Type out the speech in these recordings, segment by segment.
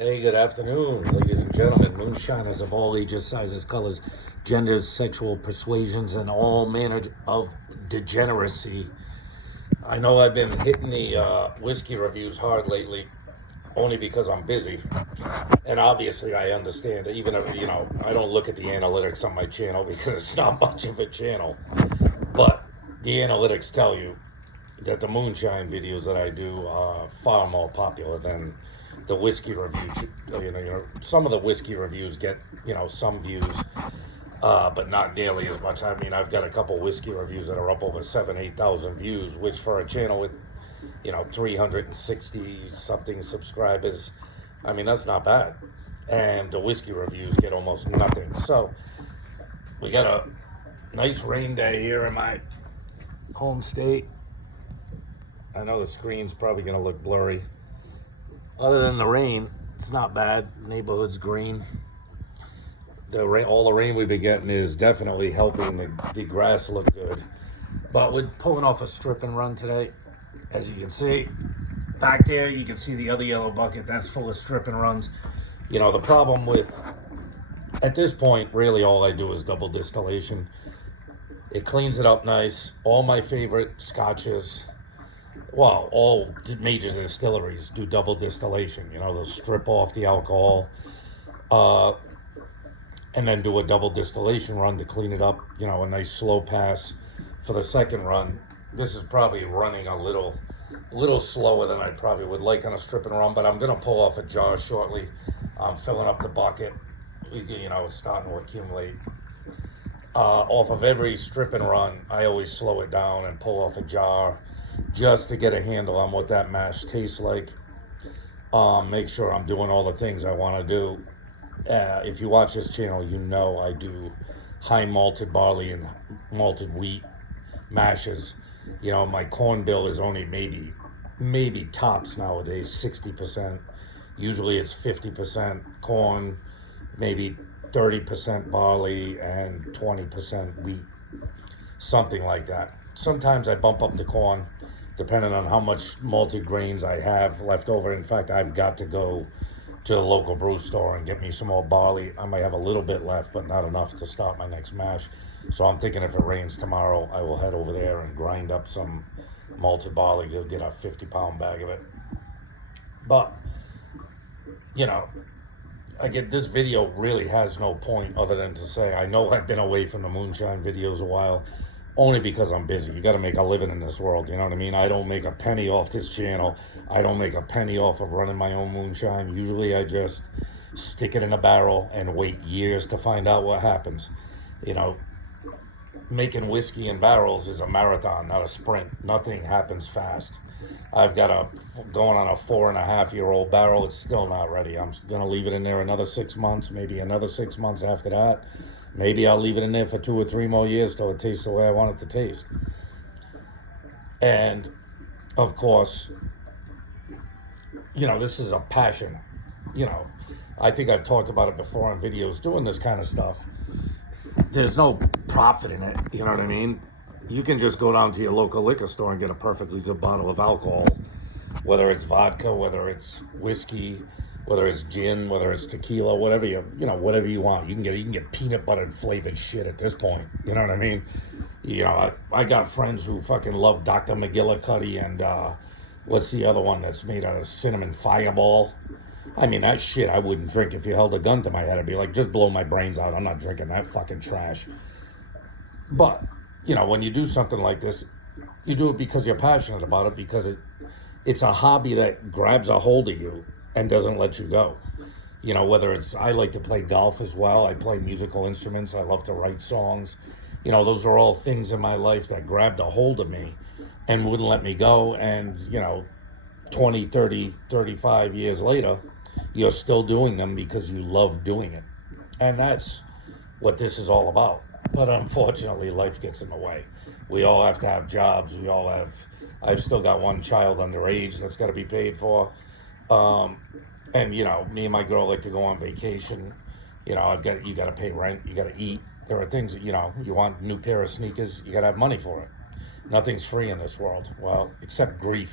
Hey, good afternoon, ladies and gentlemen. Moonshiners of all ages, sizes, colors, genders, sexual persuasions, and all manner of degeneracy. I know I've been hitting the whiskey reviews hard lately, only because I'm busy. And obviously, I understand, even if, I don't look at the analytics on my channel because it's not much of a channel. But the analytics tell you that the moonshine videos that I do are far more popular than the whiskey review. Some of the whiskey reviews get some views, but not nearly as much. I mean, I've got a couple whiskey reviews that are up over 7,000-8,000 views, which for a channel with 360 something subscribers, I mean, that's not bad. And the whiskey reviews get almost nothing. So we got a nice rain day here in my home state. I know the screen's probably going to look blurry. Other than the rain, it's not bad. Neighborhood's green. All the rain we've been getting is definitely helping the grass look good. But we're pulling off a strip and run today. As you can see, back there you can see the other yellow bucket. That's full of strip and runs. The problem with, at this point, really all I do is double distillation. It cleans it up nice. All my favorite scotches, well, all major distilleries do double distillation. They'll strip off the alcohol and then do a double distillation run to clean it up, a nice slow pass for the second run. This is probably running a little slower than I probably would like on a strip and run, but I'm going to pull off a jar shortly. I'm filling up the bucket. It's starting to accumulate. Off of every strip and run, I always slow it down and pull off a jar just to get a handle on what that mash tastes like. Make sure I'm doing all the things I want to do. If you watch this channel, I do high malted barley and malted wheat mashes. My corn bill is only maybe tops nowadays 60%. Usually it's 50% corn, maybe 30% barley, and 20% wheat, something like that. Sometimes I bump up the corn depending on how much malted grains I have left over. In fact, I've got to go to the local brew store and get me some more barley. I might have a little bit left, but not enough to start my next mash. So I'm thinking if it rains tomorrow, I will head over there and grind up some malted barley. Go get a 50-pound bag of it. But, this video really has no point other than to say I know I've been away from the moonshine videos a while, only because I'm busy. You got to make a living in this world, you know what I mean? I don't make a penny off this channel. I don't make a penny off of running my own moonshine. Usually I just stick it in a barrel and wait years to find out what happens. Making whiskey in barrels is a marathon, not a sprint. Nothing happens fast. I've got going on a 4.5-year-old barrel. It's still not ready. I'm going to leave it in there another 6 months, maybe another 6 months after that. Maybe I'll leave it in there for 2 or 3 more years till it tastes the way I want it to taste. And, of course, this is a passion. I think I've talked about it before in videos, doing this kind of stuff. There's no profit in it, you know what I mean? You can just go down to your local liquor store and get a perfectly good bottle of alcohol, whether it's vodka, whether it's whiskey, whether it's gin, whether it's tequila, whatever whatever you want. You can get peanut butter flavored shit at this point. You know what I mean? I got friends who fucking love Dr. McGillicuddy and what's the other one that's made out of cinnamon fireball? I mean, that shit I wouldn't drink if you held a gun to my head. I'd be like, just blow my brains out. I'm not drinking that fucking trash. But, when you do something like this, you do it because you're passionate about it, because it's a hobby that grabs a hold of you and doesn't let you go. Whether I like to play golf as well. I play musical instruments. I love to write songs. Those are all things in my life that grabbed a hold of me and wouldn't let me go. And, 20, 30, 35 years later, you're still doing them because you love doing it. And that's what this is all about. But unfortunately, life gets in the way. We all have to have jobs. I've still got one child underage that's got to be paid for. And, me and my girl like to go on vacation. You got to pay rent. You got to eat. There are things that, you want a new pair of sneakers. You got to have money for it. Nothing's free in this world. Well, except grief.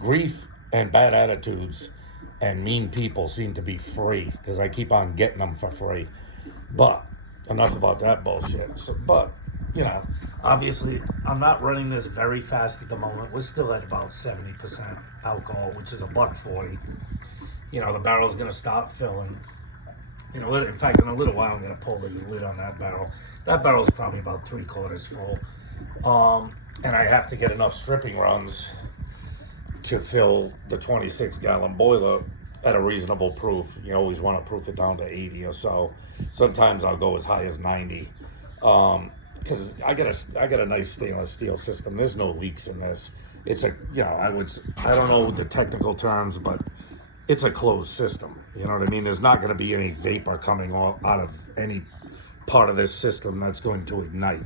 Grief and bad attitudes and mean people seem to be free because I keep on getting them for free. But enough about that bullshit. So, but you know, obviously, I'm not running this very fast at the moment. We're still at about 70% alcohol, which is a $1.40. You know, the barrel's gonna stop filling. You know, in fact, in a little while, I'm gonna pull the lid on that barrel. That barrel's probably about 3/4 full. And I have to get enough stripping runs to fill the 26-gallon boiler at a reasonable proof. You always want to proof it down to 80 or so. Sometimes I'll go as high as 90. Because I got a nice stainless steel system. There's no leaks in this. It's a, you know, I don't know the technical terms, but it's a closed system. You know what I mean? There's not going to be any vapor coming out of any part of this system that's going to ignite.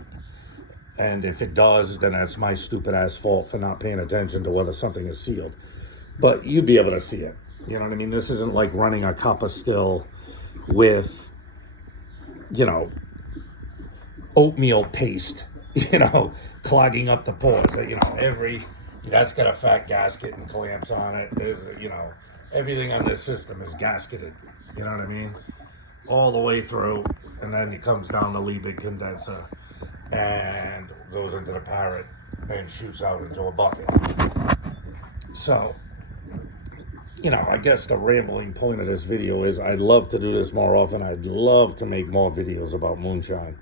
And if it does, then that's my stupid ass fault for not paying attention to whether something is sealed. But you'd be able to see it. You know what I mean? This isn't like running a copper still with, you know, oatmeal paste, you know, clogging up the pores. You know, that's got a fat gasket and clamps on it. There's, you know, everything on this system is gasketed. You know what I mean? All the way through, and then it comes down the Liebig condenser and goes into the Parrot and shoots out into a bucket. So, you know, I guess the rambling point of this video is I'd love to do this more often. I'd love to make more videos about moonshine.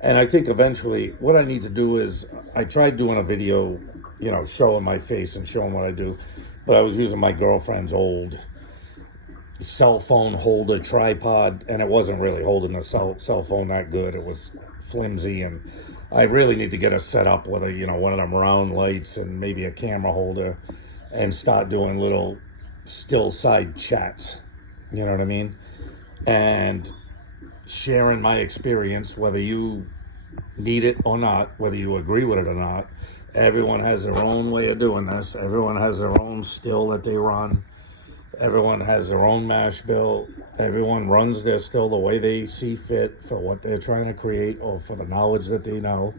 And I think eventually what I need to do is, I tried doing a video, you know, showing my face and showing what I do, but I was using my girlfriend's old cell phone holder tripod, and it wasn't really holding the cell phone that good. It was flimsy, and I really need to get a setup, whether, you know, one of them round lights and maybe a camera holder, and start doing little still side chats, you know what I mean, and sharing my experience, whether you need it or not, whether you agree with it or not. Everyone has their own way of doing this. Everyone has their own still that they run. Everyone has their own mash bill. Everyone runs their still the way they see fit for what they're trying to create or for the knowledge that they know.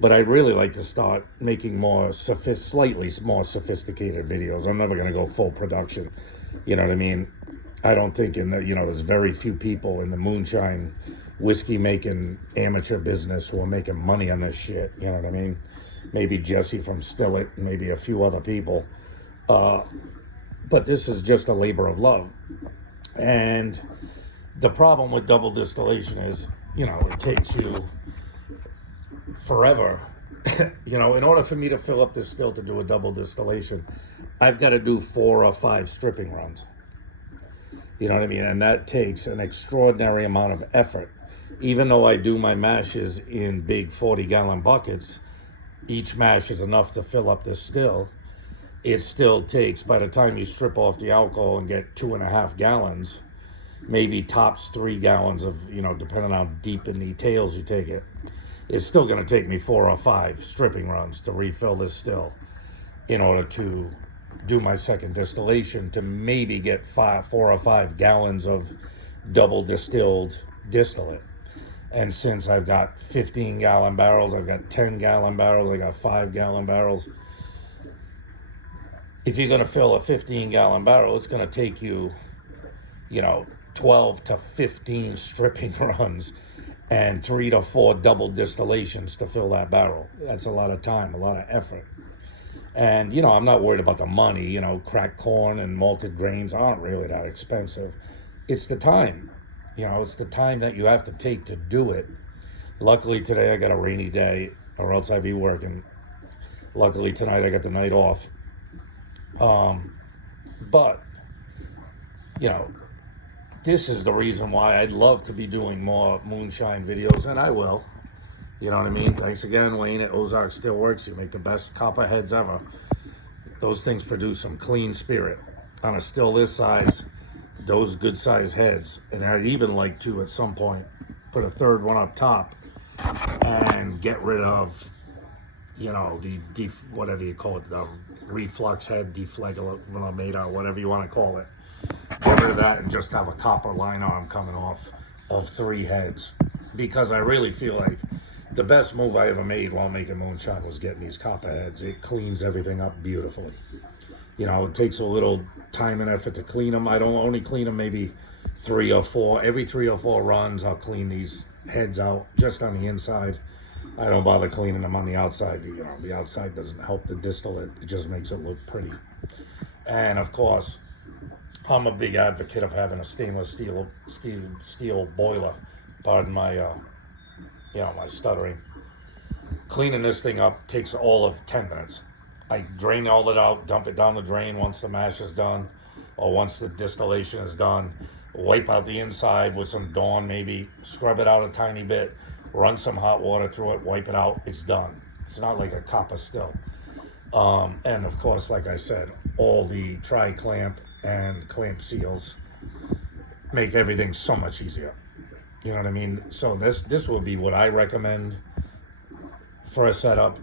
But I'd really like to start making slightly more sophisticated videos. I'm never going to go full production. You know what I mean? I don't think there's very few people in the moonshine whiskey making amateur business who are making money on this shit. You know what I mean? Maybe Jesse from Stillet, maybe a few other people. But this is just a labor of love. And the problem with double distillation is, you know, it takes you forever. You know, in order for me to fill up this still to do a double distillation, I've got to do 4 or 5 stripping runs. You know what I mean? And that takes an extraordinary amount of effort. Even though I do my mashes in big 40-gallon buckets, each mash is enough to fill up this still. It still takes, by the time you strip off the alcohol and get 2.5 gallons, maybe tops 3 gallons of, you know, depending on how deep in the tails you take it, it's still going to take me 4 or 5 stripping runs to refill this still in order to do my second distillation, to maybe get 4 or 5 gallons of double distilled distillate. And since I've got 15-gallon barrels, I've got 10-gallon barrels, I got 5-gallon barrels. If you're going to fill a 15-gallon barrel, it's going to take you, you know, 12 to 15 stripping runs and 3 to 4 double distillations to fill that barrel. That's a lot of time, a lot of effort. And, you know, I'm not worried about the money. You know, cracked corn and malted grains aren't really that expensive. It's the time. You know, it's the time that you have to take to do it. Luckily today I got a rainy day, or else I'd be working. Luckily tonight I got the night off. But, you know, this is the reason why I'd love to be doing more moonshine videos, and I will. You know what I mean? Thanks again, Wayne at Ozark Steelworks. You make the best copper heads ever. Those things produce some clean spirit. On a still this size, those good size heads, and I'd even like to at some point put a third one up top and get rid of, you know, the whatever you call it, the reflux head, deflagrator, whatever you want to call it. Get rid of that and just have a copper line arm coming off of 3 heads, because I really feel like the best move I ever made while making moonshine was getting these copper heads. It cleans everything up beautifully. You know, it takes a little time and effort to clean them. I don't only clean them maybe 3 or 4. Every 3 or 4 runs, I'll clean these heads out just on the inside. I don't bother cleaning them on the outside. You know, the outside doesn't help the distillate. It just makes it look pretty. And of course, I'm a big advocate of having a stainless steel boiler. Pardon my, my stuttering. Cleaning this thing up takes all of 10 minutes. I drain all it out, dump it down the drain once the mash is done, or once the distillation is done. Wipe out the inside with some Dawn, maybe scrub it out a tiny bit, run some hot water through it, wipe it out. It's done. It's not like a copper still. And of course, like I said, all the tri-clamp and clamp seals make everything so much easier. You know what I mean? So this will be what I recommend for a setup.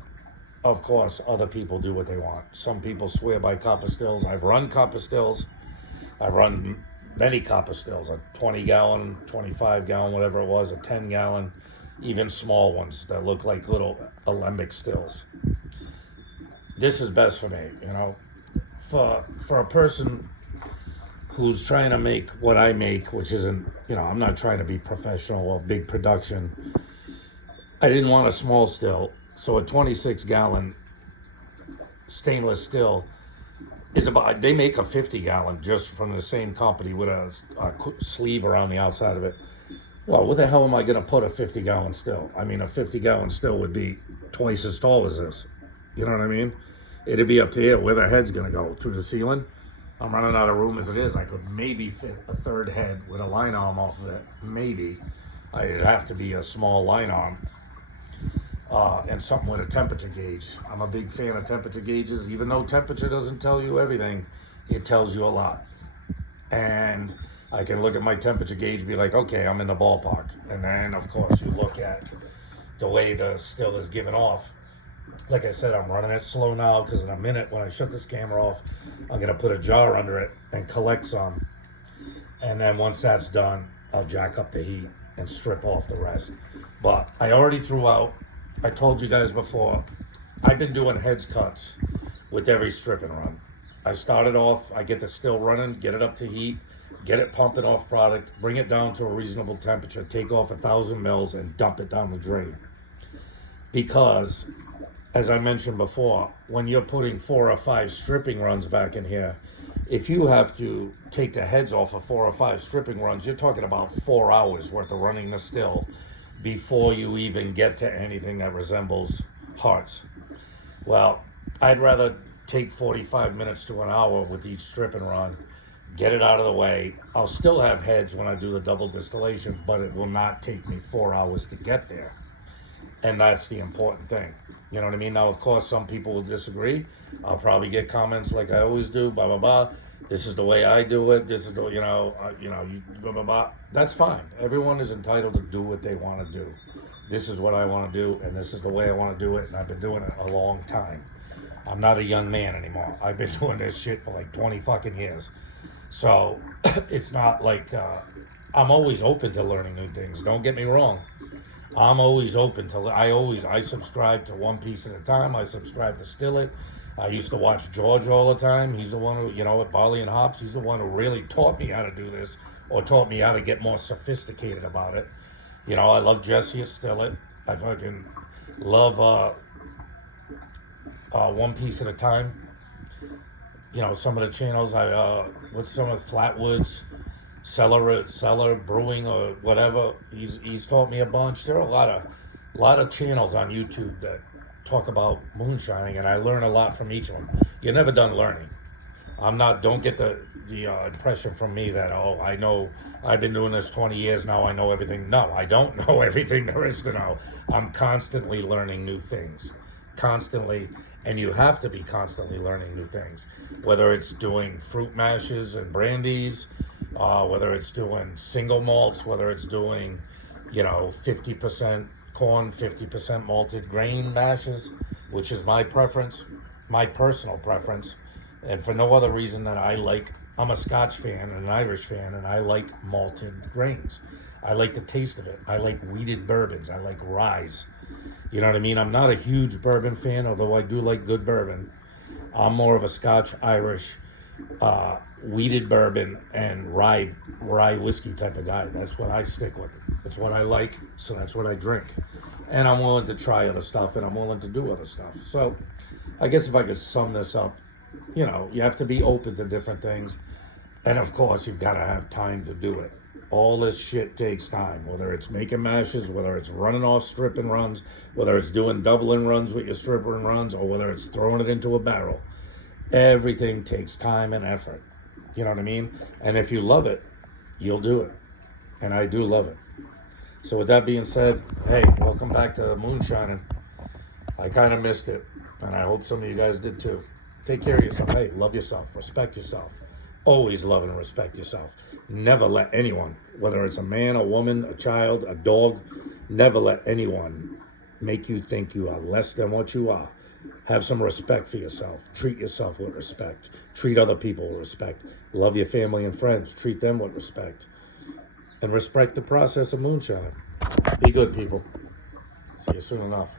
Of course, other people do what they want. Some people swear by copper stills. I've run copper stills. I've run many copper stills, a 20-gallon, 25-gallon, whatever it was, a 10-gallon, even small ones that look like little alembic stills. This is best for me, you know. For a person who's trying to make what I make, which isn't, you know, I'm not trying to be professional or big production. I didn't want a small still. So a 26-gallon stainless still is about, they make a 50-gallon just from the same company with a sleeve around the outside of it. Well, what the hell am I going to put a 50-gallon still? I mean, a 50-gallon still would be twice as tall as this. You know what I mean? It'd be up to here where the head's going to go, through the ceiling. I'm running out of room as it is. I could maybe fit a third head with a line arm off of it. Maybe. It'd have to be a small line arm. And something with a temperature gauge. I'm a big fan of temperature gauges. Even though temperature doesn't tell you everything, it tells you a lot. And I can look at my temperature gauge and be like, okay, I'm in the ballpark. And then, of course, you look at the way the still is given off. Like I said, I'm running it slow now because in a minute when I shut this camera off, I'm going to put a jar under it and collect some. And then once that's done, I'll jack up the heat and strip off the rest. But I already threw out, I told you guys before, I've been doing heads cuts with every stripping run. I started off, I get the still running, get it up to heat, get it pumping off product, bring it down to a reasonable temperature, take off 1,000 mils and dump it down the drain. Because, as I mentioned before, when you're putting 4 or 5 stripping runs back in here, if you have to take the heads off of 4 or 5 stripping runs, you're talking about 4 hours worth of running the still before you even get to anything that resembles hearts. Well, I'd rather take 45 minutes to an hour with each stripping run, get it out of the way. I'll still have heads when I do the double distillation, but it will not take me 4 hours to get there. And that's the important thing. You know what I mean? Now, of course, some people will disagree. I'll probably get comments like I always do, blah, blah, blah. This is the way I do it. This is the, you blah, blah, blah. That's fine. Everyone is entitled to do what they want to do. This is what I want to do, and this is the way I want to do it, and I've been doing it a long time. I'm not a young man anymore. I've been doing this shit for like 20 fucking years. So it's not like I'm always open to learning new things. Don't get me wrong. I'm always open to, I subscribe to One Piece at a time. I subscribe to Still It. I used to watch George all the time. He's the one who, at Barley and Hops, he's the one who really taught me how to do this, or taught me how to get more sophisticated about it. I love Jesse at Still It. I fucking love One Piece at a time. Some of the channels with some of the Flatwoods, Cellar Brewing or whatever. He's taught me a bunch. There are a lot of channels on YouTube that talk about moonshining, and I learn a lot from each one. You're never done learning. Don't get the impression from me that, I know, I've been doing this 20 years now, I know everything. No, I don't know everything there is to know. I'm constantly learning new things. Constantly, and you have to be constantly learning new things. Whether it's doing fruit mashes and brandies, whether it's doing single malts, whether it's doing, 50% corn, 50% malted grain mashes, which is my preference, my personal preference. And for no other reason than I'm a Scotch fan and an Irish fan, and I like malted grains. I like the taste of it. I like wheated bourbons. I like rye. You know what I mean? I'm not a huge bourbon fan, although I do like good bourbon. I'm more of a Scotch, Irish, weeded bourbon and rye whiskey type of guy. That's what I stick with. That's what I like, so that's what I drink. And I'm willing to try other stuff, and I'm willing to do other stuff. So I guess if I could sum this up, you know, you have to be open to different things. And of course, you've got to have time to do it. All this shit takes time, whether it's making mashes, whether it's running off stripping runs, whether it's doing doubling runs with your stripping runs, or whether it's throwing it into a barrel. Everything takes time and effort. You know what I mean? And if you love it, you'll do it. And I do love it. So with that being said, hey, welcome back to Moonshining. I kind of missed it, and I hope some of you guys did too. Take care of yourself. Hey, love yourself. Respect yourself. Always love and respect yourself. Never let anyone, whether it's a man, a woman, a child, a dog, never let anyone make you think you are less than what you are. Have some respect for yourself. Treat yourself with respect. Treat other people with respect. Love your family and friends. Treat them with respect. And respect the process of moonshine. Be good, people. See you soon enough.